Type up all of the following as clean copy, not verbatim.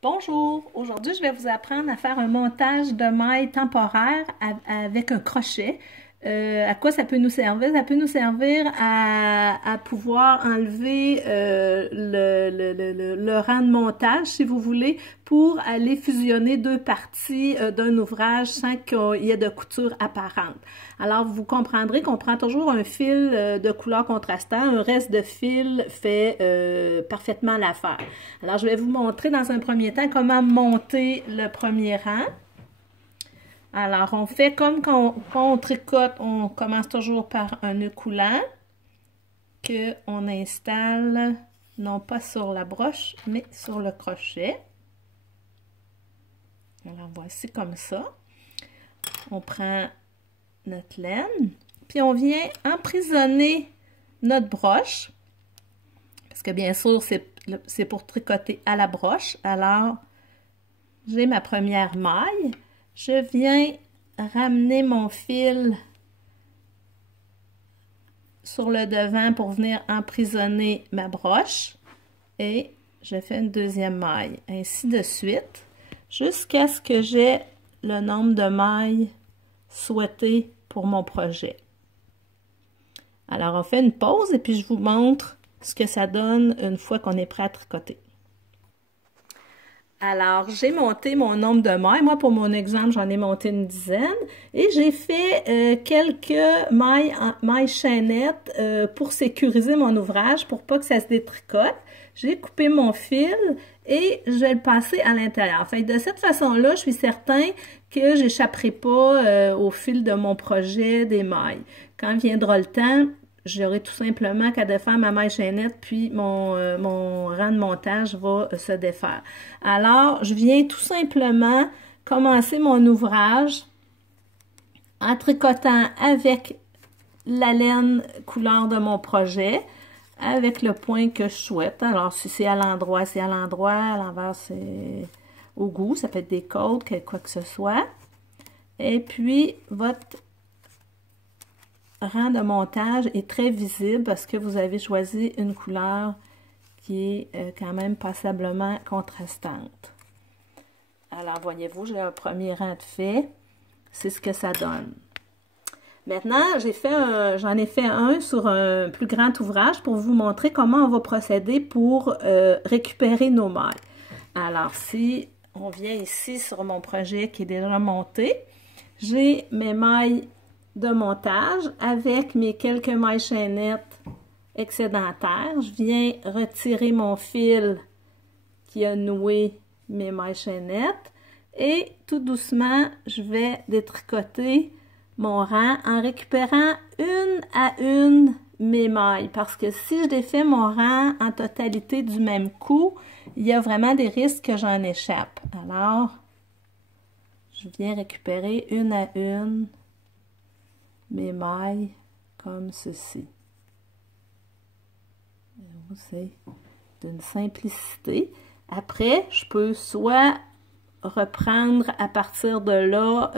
Bonjour, aujourd'hui je vais vous apprendre à faire un montage de mailles temporaire avec un crochet. À quoi ça peut nous servir? Ça peut nous servir à pouvoir enlever le rang de montage, si vous voulez, pour aller fusionner deux parties d'un ouvrage sans qu'il y ait de couture apparente. Alors, vous comprendrez qu'on prend toujours un fil de couleur contrastant. Un reste de fil fait parfaitement l'affaire. Alors, je vais vous montrer dans un premier temps comment monter le premier rang. Alors, on fait comme quand on tricote, on commence toujours par un nœud coulant qu'on installe non pas sur la broche, mais sur le crochet. Alors, voici comme ça. On prend notre laine, puis on vient emprisonner notre broche, parce que bien sûr, c'est pour tricoter à la broche. Alors, j'ai ma première maille. Je viens ramener mon fil sur le devant pour venir emprisonner ma broche et je fais une deuxième maille, ainsi de suite, jusqu'à ce que j'ai le nombre de mailles souhaité pour mon projet. Alors, on fait une pause et puis je vous montre ce que ça donne une fois qu'on est prêt à tricoter. Alors, j'ai monté mon nombre de mailles. Moi, pour mon exemple, j'en ai monté une dizaine. Et j'ai fait quelques mailles chaînettes pour sécuriser mon ouvrage, pour pas que ça se détricote. J'ai coupé mon fil et je vais le passer à l'intérieur. Enfin, de cette façon-là, je suis certain que j'échapperai pas au fil de mon projet des mailles. Quand viendra le temps, j'aurai tout simplement qu'à défaire ma maille chaînette, puis mon rang de montage va se défaire. Alors, je viens tout simplement commencer mon ouvrage en tricotant avec la laine couleur de mon projet, avec le point que je souhaite. Alors, si c'est à l'endroit, c'est à l'endroit, à l'envers, c'est au goût. Ça peut être des côtes, quoi que ce soit. Et puis, votre rang de montage est très visible parce que vous avez choisi une couleur qui est quand même passablement contrastante. Alors, voyez-vous, j'ai un premier rang de fait. C'est ce que ça donne. Maintenant, j'en ai fait un sur un plus grand ouvrage pour vous montrer comment on va procéder pour récupérer nos mailles. Alors, si on vient ici sur mon projet qui est déjà monté, j'ai mes mailles de montage avec mes quelques mailles chaînettes excédentaires. Je viens retirer mon fil qui a noué mes mailles chaînettes et tout doucement, je vais détricoter mon rang en récupérant une à une mes mailles parce que si je défais mon rang en totalité du même coup, il y a vraiment des risques que j'en échappe. Alors, je viens récupérer une à une mes mailles comme ceci. C'est d'une simplicité. Après, je peux soit reprendre à partir de là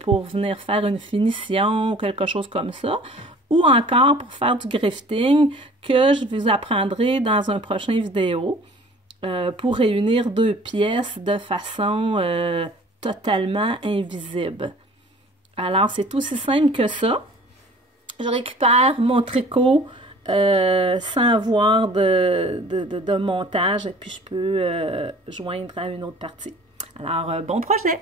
pour venir faire une finition ou quelque chose comme ça, ou encore pour faire du grifting que je vous apprendrai dans un prochain vidéo pour réunir deux pièces de façon totalement invisible. Alors, c'est aussi simple que ça. Je récupère mon tricot sans avoir de montage et puis je peux joindre à une autre partie. Alors, bon projet!